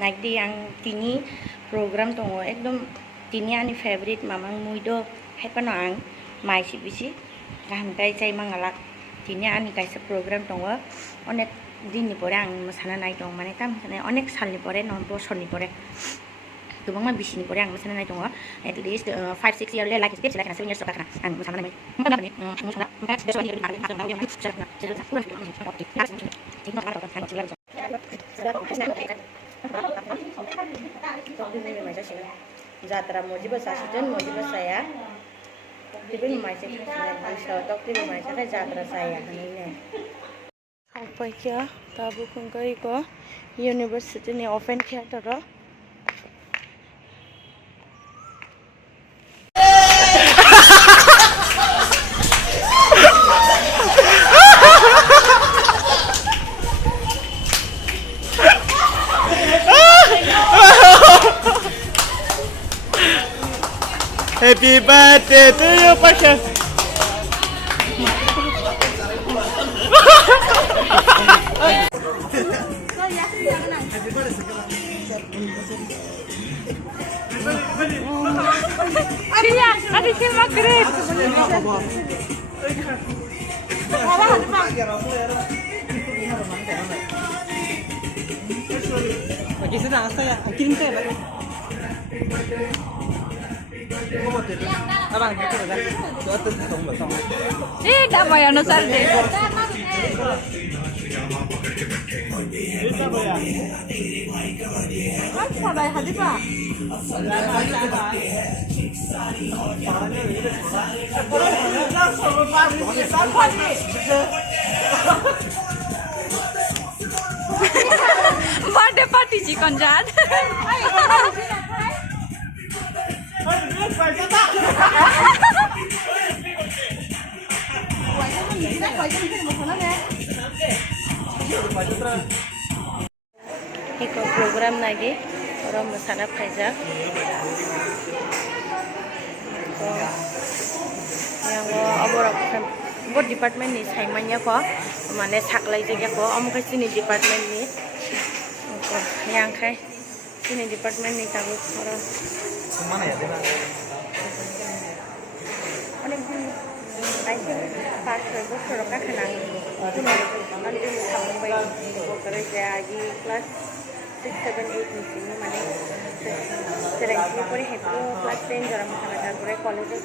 naikdi yang tini program tongo ekdom tini ani favorite mamang muido haipano ang mai sibisi gaham kai chai mangalak tini ani kaisa program tongo onek dinni pore ang mosana nai dong mane tam mosana onek salni pore non bosorni pore गोबां बिसिनि परे आं मोसानो नाय दङ at least 5-6 year le like speech like 7 years kana आं मोसानो नाय मोसाना ओमफ्राय बेसोरनि माने आं नाव याव जात्रा मोजी बसासिजोन मोजी बसाया तिबे माइसे खासिना तक्तिबे माइसे जात्रा साया हनैने सावपाइया ताबु खुंगाइको यूनिवर्सिटी नि open theatre Happy birthday to you, Pasha. Iya, ada film keren. Bagi sedang saya, kirim saya baru. Abang, kita dah. Tuh tuh tong. Dah bayar nusar deh. Apa bayar hadi pak? Birthday party chicken jan. Iko program lagi orang bersana pajak yang abor department ni saimanya ko mane saklai jaga ko amukai sini department ni yang kai sini department ni tahu orang Mana ya? 어느 분 아이들 파트를 보러 가는 분은 nanti sampai bekerja di kelas 6, 7, 8 misalnya mana sering pun itu kelas 10 jarang masalah kalau college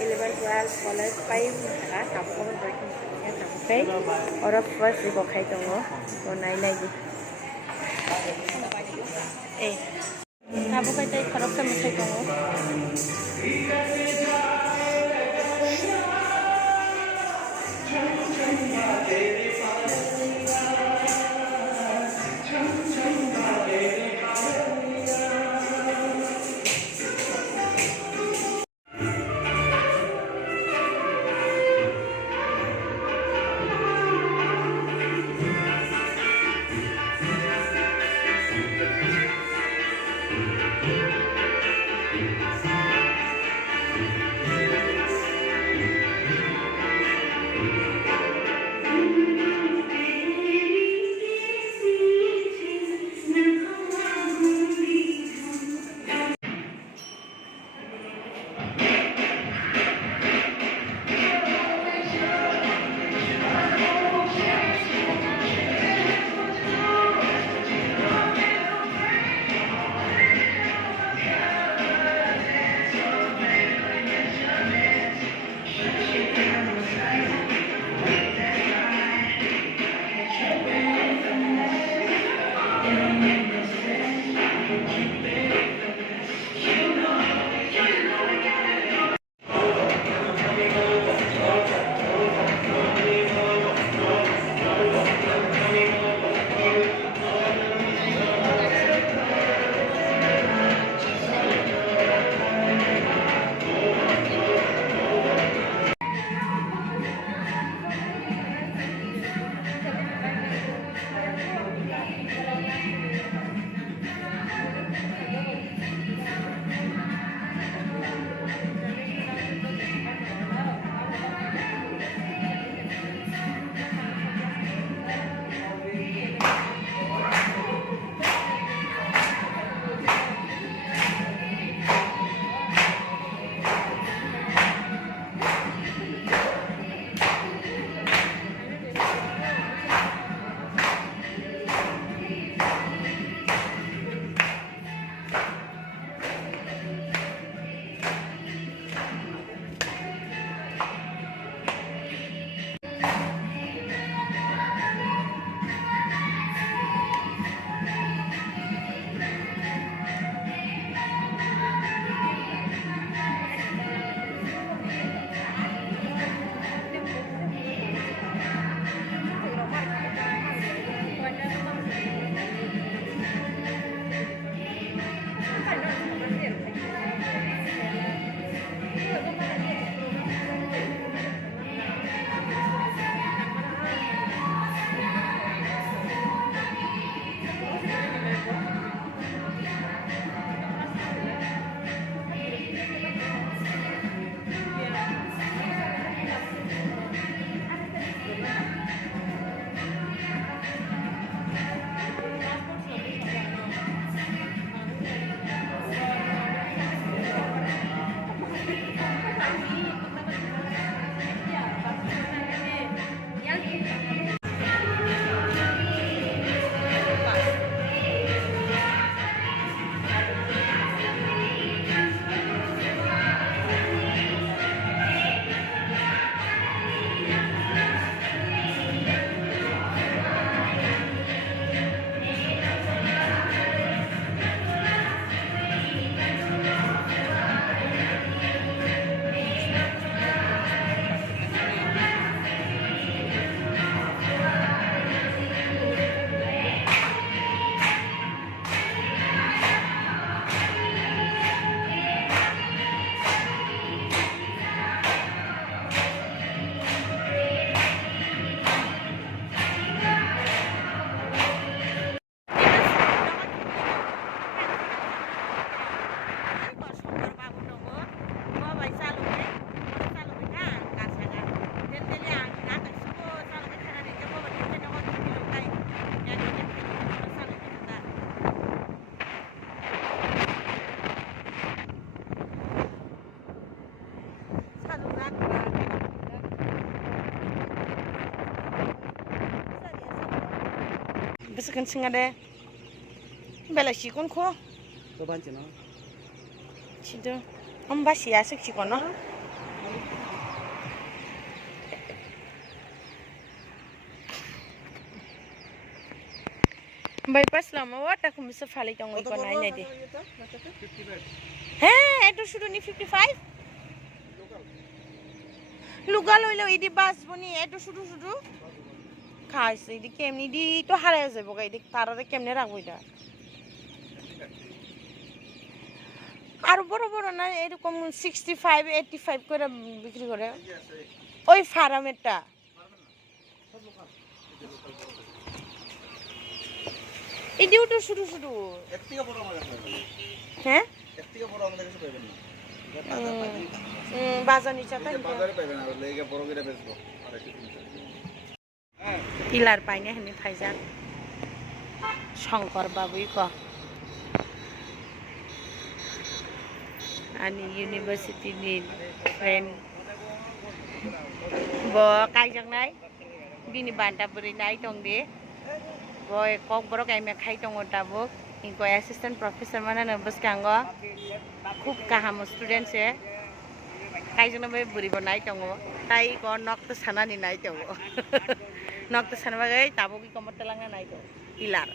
11, 12 college 5 masalah kamu pun berarti misalnya sampai orang first di bawah itu mau naik lagi kamu kata kalau kamu saya kamu sekan singa de bela sikon ko तो बांचे ना sido amba sia sik sikon no bypass lama wata kum se phali tong iko nai nai de he eto শুধু নি 55 লুগা লইলো ইদি বাস বনি এটো শুধু শুধু খাইছে ইদি কেমনি দি তো হারায় যাবো গাই দেখ তারারে কেমনে রাখবো এটা আর বড় বড় না এরকম 65 85 করে বিক্রি করে ওই ফার্মেরটা ইদিও তো শুধু শুধু একটিকে বড় আমাদের কাছে হ্যাঁ একটিকে বড় আমাদের কাছে পাবেন না বাজার নিচে তাই বাজারে পাবেন আর লেগে বড় করে বেচবো আর একটু পিলার পাইনে হেনি ফাইজান শঙ্কর বাবুই ক ani university ni friend bo kaijang nai bini banta buri nai tong de boy kok borok ai me khai tong tabuk inko assistant professor mana na bus kango khub kaham student se kaijang na buri bo nai tong tai ko nok to sana ni nai tong nok to sana ba gai tabuk ki komot lang na nai to pilar